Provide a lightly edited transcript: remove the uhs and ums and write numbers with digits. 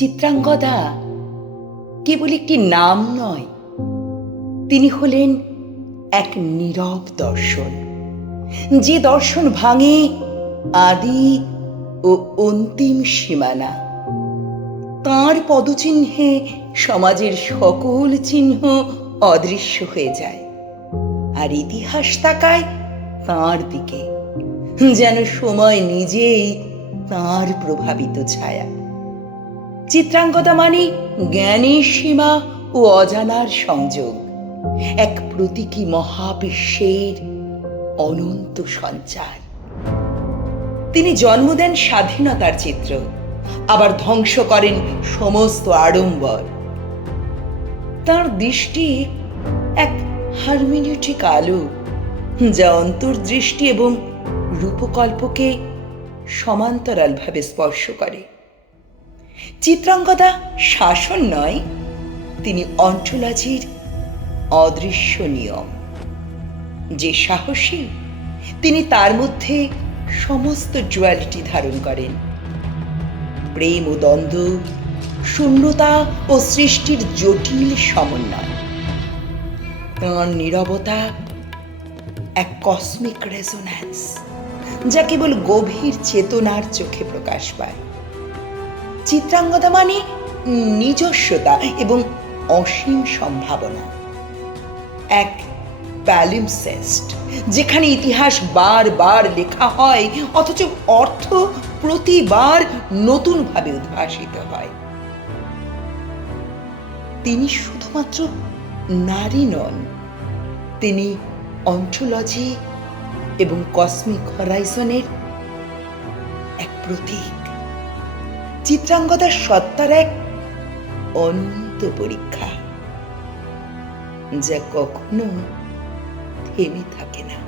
চিত্রাঙ্গদা কেবল একটি নাম নয়, তিনি হলেন এক নীরব দর্শন, যে দর্শন ভাঙে আদি ও অন্তিম সীমানা। তাঁর পদচিহ্নে সমাজের সকল চিহ্ন অদৃশ্য হয়ে যায়, আর ইতিহাস তাকায় তাঁর দিকে, যেন সময় নিজেই তাঁর প্রভাবিত ছায়া। চিত্রাঙ্গদা মানে জ্ঞানের সীমা ও অজানার সংযোগ, এক প্রতীকী মহাবিশ্বের অনন্ত সঞ্চার। তিনি জন্ম দেন স্বাধীনতার চিত্র, আবার ধ্বংস করেন সমস্ত আড়ম্বর। তাঁর দৃষ্টি এক হারমেনিউটিক আলো, যা অন্তর্দৃষ্টি এবং রূপকল্পকে সমান্তরালভাবে স্পর্শ করে। চিত্রাঙ্গদা শাসন নয়, তিনি অন্টোলজির অদৃশ্য নিয়ম। যে সাহসী, তিনি তার মধ্যে সমস্ত ডুয়ালিটি ধারণ করেন, প্রেম ও দ্বন্দ্ব, শূন্যতা ও সৃষ্টির জটিল সমন্বয়। তাঁর নীরবতা এক কসমিক রেজোন্যান্স, যা কেবল গভীর চেতনার চোখে প্রকাশ পায়। চিত্রাঙ্গদা মানে নিজস্বতা এবং অসীম সম্ভাবনা, এক প্যালিম্পসেস্ট, যেখানে ইতিহাস বারবার লেখা হয় অথচ অর্থ প্রতিবার নতুনভাবে উদ্ভাসিত হয়। তিনি শুধুমাত্র নারী নন, তিনি অন্টোলজি এবং কসমিক হরাইজনের এক প্রতীক। চিত্রাঙ্গদার সত্তার এক অনন্ত পরীক্ষা, যা কখনো থেমে থাকে না।